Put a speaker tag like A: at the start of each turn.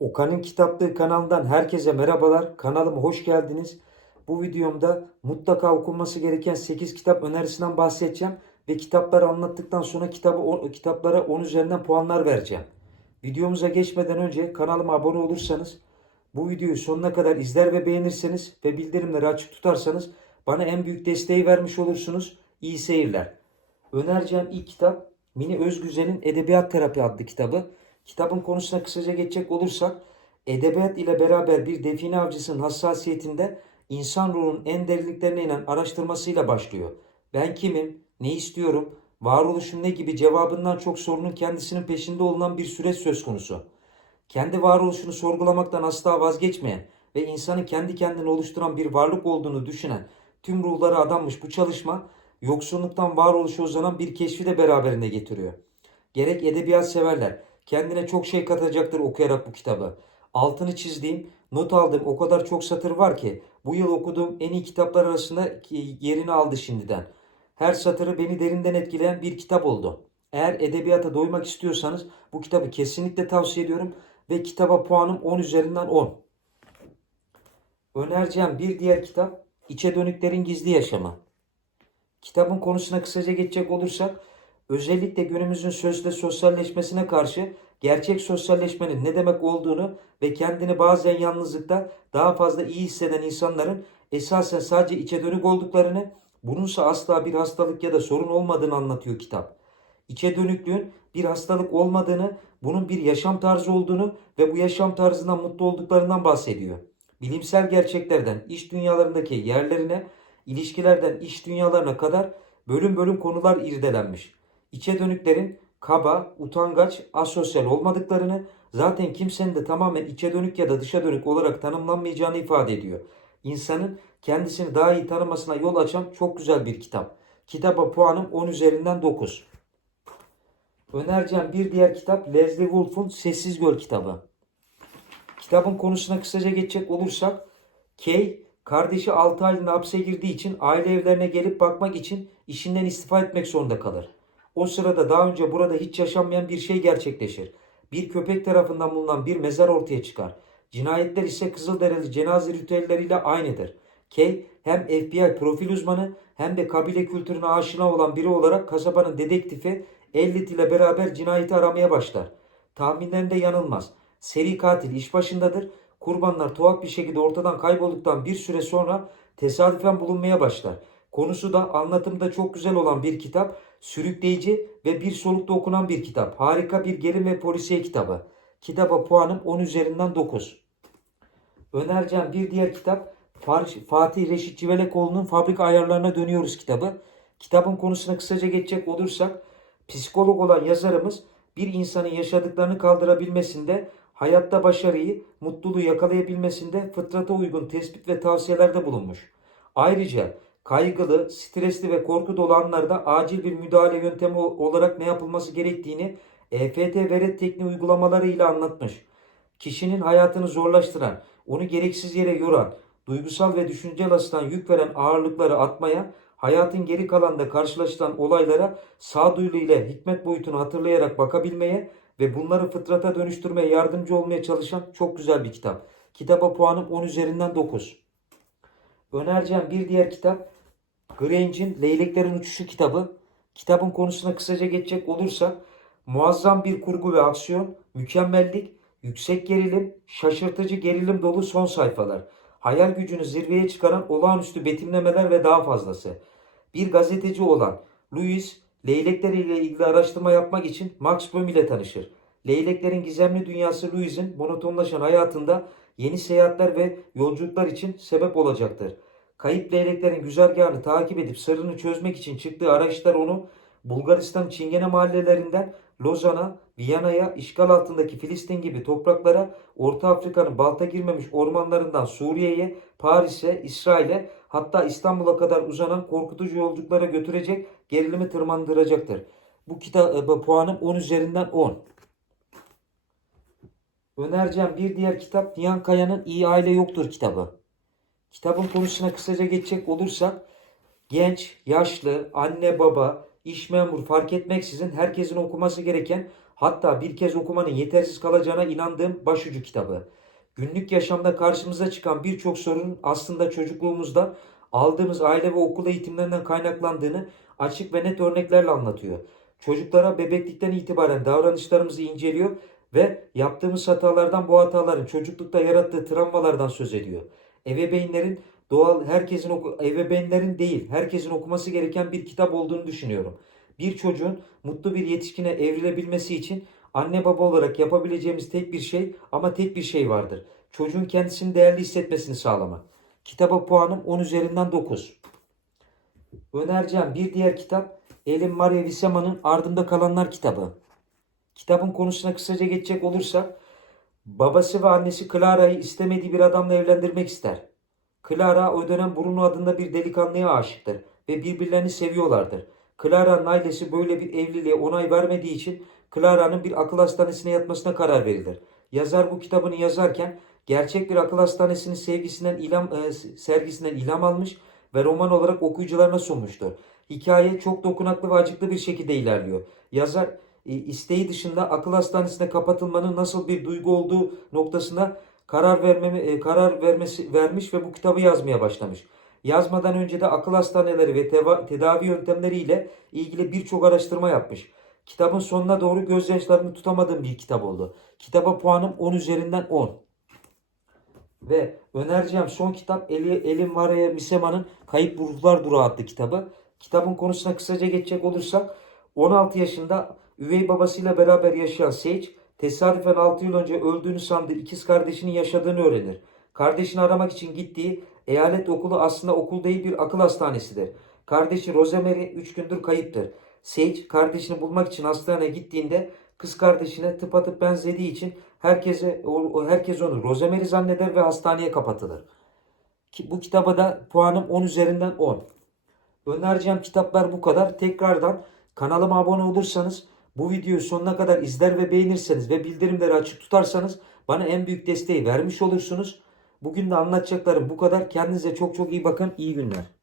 A: Okan'ın Kitaplığı kanalından herkese merhabalar. Kanalıma hoş geldiniz. Bu videomda mutlaka okunması gereken 8 kitap önerisinden bahsedeceğim ve kitapları anlattıktan sonra kitabı kitaplara 10 üzerinden puanlar vereceğim. Videomuza geçmeden önce kanalıma abone olursanız, bu videoyu sonuna kadar izler ve beğenirseniz ve bildirimleri açık tutarsanız bana en büyük desteği vermiş olursunuz. İyi seyirler. Önereceğim ilk kitap Mini Özgüzel'in Edebiyat Terapi adlı kitabı. Kitabın konusuna kısaca geçecek olursak, edebiyat ile beraber bir define avcısının hassasiyetinde insan ruhunun en derinliklerine inen araştırmasıyla başlıyor. Ben kimim, ne istiyorum, varoluşum ne gibi cevabından çok sorunun kendisinin peşinde olunan bir süreç söz konusu. Kendi varoluşunu sorgulamaktan asla vazgeçmeyen ve insanın kendi kendini oluşturan bir varlık olduğunu düşünen tüm ruhlara adanmış bu çalışma, yoksunluktan varoluşa uzanan bir keşfi de beraberinde getiriyor. Gerek edebiyat severler kendine çok şey katacaktır okuyarak bu kitabı. Altını çizdiğim, not aldığım o kadar çok satır var ki bu yıl okuduğum en iyi kitaplar arasında yerini aldı şimdiden. Her satırı beni derinden etkileyen bir kitap oldu. Eğer edebiyata doymak istiyorsanız bu kitabı kesinlikle tavsiye ediyorum ve kitaba puanım 10 üzerinden 10. Önereceğim bir diğer kitap İçe Dönüklerin Gizli Yaşamı. Kitabın konusuna kısaca geçecek olursak, özellikle günümüzün sözde sosyalleşmesine karşı gerçek sosyalleşmenin ne demek olduğunu ve kendini bazen yalnızlıkta daha fazla iyi hisseden insanların esasen sadece içe dönük olduklarını, bununsa asla bir hastalık ya da sorun olmadığını anlatıyor kitap. İçe dönüklüğün bir hastalık olmadığını, bunun bir yaşam tarzı olduğunu ve bu yaşam tarzından mutlu olduklarından bahsediyor. Bilimsel gerçeklerden iş dünyalarındaki yerlerine, ilişkilerden iş dünyalarına kadar bölüm bölüm konular irdelenmiş. İçe dönüklerin kaba, utangaç, asosyal olmadıklarını, zaten kimsenin de tamamen içe dönük ya da dışa dönük olarak tanımlanmayacağını ifade ediyor. İnsanın kendisini daha iyi tanımasına yol açan çok güzel bir kitap. Kitaba puanım 10 üzerinden 9. Önereceğim bir diğer kitap Leslie Wolf'un Sessiz Göl kitabı. Kitabın konusuna kısaca geçecek olursak Kay kardeşi 6 aylığına hapse girdiği için aile evlerine gelip bakmak için işinden istifa etmek zorunda kalır. O sırada daha önce burada hiç yaşanmayan bir şey gerçekleşir. Bir köpek tarafından bulunan bir mezar ortaya çıkar. Cinayetler ise Kızılderili cenaze ritüelleriyle aynıdır. Kay hem FBI profil uzmanı hem de kabile kültürüne aşina olan biri olarak kasabanın dedektifi Elliot ile beraber cinayeti aramaya başlar. Tahminlerinde yanılmaz. Seri katil iş başındadır. Kurbanlar tuhaf bir şekilde ortadan kaybolduktan bir süre sonra tesadüfen bulunmaya başlar. Konusu da anlatımda çok güzel olan bir kitap, sürükleyici ve bir solukta okunan bir kitap. Harika bir gerilim ve polisiye kitabı. Kitaba puanım 10 üzerinden 9. Önereceğim bir diğer kitap Fatih Reşit Civelekoğlu'nun Fabrika Ayarlarına Dönüyoruz kitabı. Kitabın konusuna kısaca geçecek olursak psikolog olan yazarımız bir insanın yaşadıklarını kaldırabilmesinde, hayatta başarıyı, mutluluğu yakalayabilmesinde fıtrata uygun tespit ve tavsiyelerde bulunmuş. Ayrıca kaygılı, stresli ve korku dolu anlarda acil bir müdahale yöntemi olarak ne yapılması gerektiğini EFT ve red tekniği uygulamalarıyla anlatmış. Kişinin hayatını zorlaştıran, onu gereksiz yere yoran, duygusal ve düşüncel açıdan yük veren ağırlıkları atmaya, hayatın geri kalanında karşılaşılan olaylara sağduyulu ile hikmet boyutunu hatırlayarak bakabilmeye ve bunları fıtrata dönüştürmeye yardımcı olmaya çalışan çok güzel bir kitap. Kitaba puanım 10 üzerinden 9. Önereceğim bir diğer kitap Grange'in Leyleklerin Uçuşu kitabı. Kitabın konusuna kısaca geçecek olursak muazzam bir kurgu ve aksiyon, mükemmellik, yüksek gerilim, şaşırtıcı gerilim dolu son sayfalar. Hayal gücünü zirveye çıkaran olağanüstü betimlemeler ve daha fazlası. Bir gazeteci olan Louis, leylekler ile ilgili araştırma yapmak için Max Böhm ile tanışır. Leyleklerin gizemli dünyası Louis'in monotonlaşan hayatında yeni seyahatler ve yolculuklar için sebep olacaktır. Kayıp leyleklerin güzergahını takip edip sırrını çözmek için çıktığı araçlar onu Bulgaristan Çingene mahallelerinden Lozan'a, Viyana'ya, işgal altındaki Filistin gibi topraklara, Orta Afrika'nın balta girmemiş ormanlarından Suriye'ye, Paris'e, İsrail'e hatta İstanbul'a kadar uzanan korkutucu yolculuklara götürecek, gerilimi tırmandıracaktır. Bu kitap puanım 10 üzerinden 10. Önereceğim bir diğer kitap Nihan Kaya'nın İyi Aile Yoktur kitabı. Kitabın konusuna kısaca geçecek olursak genç, yaşlı, anne, baba, iş memur fark etmeksizin herkesin okuması gereken Hatta bir kez okumanın yetersiz kalacağına inandığım başucu kitabı. Günlük yaşamda karşımıza çıkan birçok sorunun aslında çocukluğumuzda aldığımız aile ve okul eğitimlerinden kaynaklandığını açık ve net örneklerle anlatıyor. Çocuklara bebeklikten itibaren davranışlarımızı inceliyor ve yaptığımız hatalardan bu hataların çocuklukta yarattığı travmalardan söz ediyor. Ebeveynlerin doğal herkesin oku, ebeveynlerin değil herkesin okuması gereken bir kitap olduğunu düşünüyorum. Bir çocuğun mutlu bir yetişkine evrilebilmesi için anne baba olarak yapabileceğimiz tek bir şey ama tek bir şey vardır. Çocuğun kendisini değerli hissetmesini sağlamak. Kitaba puanım 10 üzerinden 9. Önereceğim bir diğer kitap Elin Maria Visema'nın Ardında Kalanlar kitabı. Kitabın konusuna kısaca geçecek olursak babası ve annesi Clara'yı istemediği bir adamla evlendirmek ister. Clara o dönem Bruno adında bir delikanlıya aşıktır ve birbirlerini seviyorlardır. Clara'nın ailesi böyle bir evliliğe onay vermediği için Clara'nın bir akıl hastanesine yatmasına karar verilir. Yazar bu kitabını yazarken gerçek bir akıl hastanesinin sevgisinden ilham, e, sergisinden ilham almış ve roman olarak okuyucularına sunmuştur. Hikaye çok dokunaklı ve acıklı bir şekilde ilerliyor. Yazar isteği dışında akıl hastanesine kapatılmanın nasıl bir duygu olduğu noktasında karar vermemi e, karar vermesi vermiş ve bu kitabı yazmaya başlamış. Yazmadan önce de akıl hastaneleri ve teva- tedavi yöntemleriyle ilgili birçok araştırma yapmış. Kitabın sonuna doğru gözyaşlarını tutamadığım bir kitap oldu. Kitaba puanım 10 üzerinden 10. Ve önereceğim son kitap Eli, Elin Varaya Misema'nın Kayıp Ruhlar Durağı adlı kitabı. Kitabın konusuna kısaca geçecek olursak 16 yaşında üvey babasıyla beraber yaşayan Sage tesadüfen 6 yıl önce öldüğünü sandığı ikiz kardeşinin yaşadığını öğrenir. Kardeşini aramak için gittiği eyalet okulu aslında okul değil bir akıl hastanesidir. Kardeşi Rosemary 3 gündür kayıptır. Sage kardeşini bulmak için hastaneye gittiğinde kız kardeşine tıpatıp benzediği için herkese herkes onu Rosemary zanneder ve hastaneye kapatılır. Ki, bu kitaba da puanım 10 üzerinden 10. Önereceğim kitaplar bu kadar. Tekrardan kanalıma abone olursanız, bu videoyu sonuna kadar izler ve beğenirseniz ve bildirimleri açık tutarsanız bana en büyük desteği vermiş olursunuz. Bugün de anlatacaklarım bu kadar. Kendinize çok çok iyi bakın. İyi günler.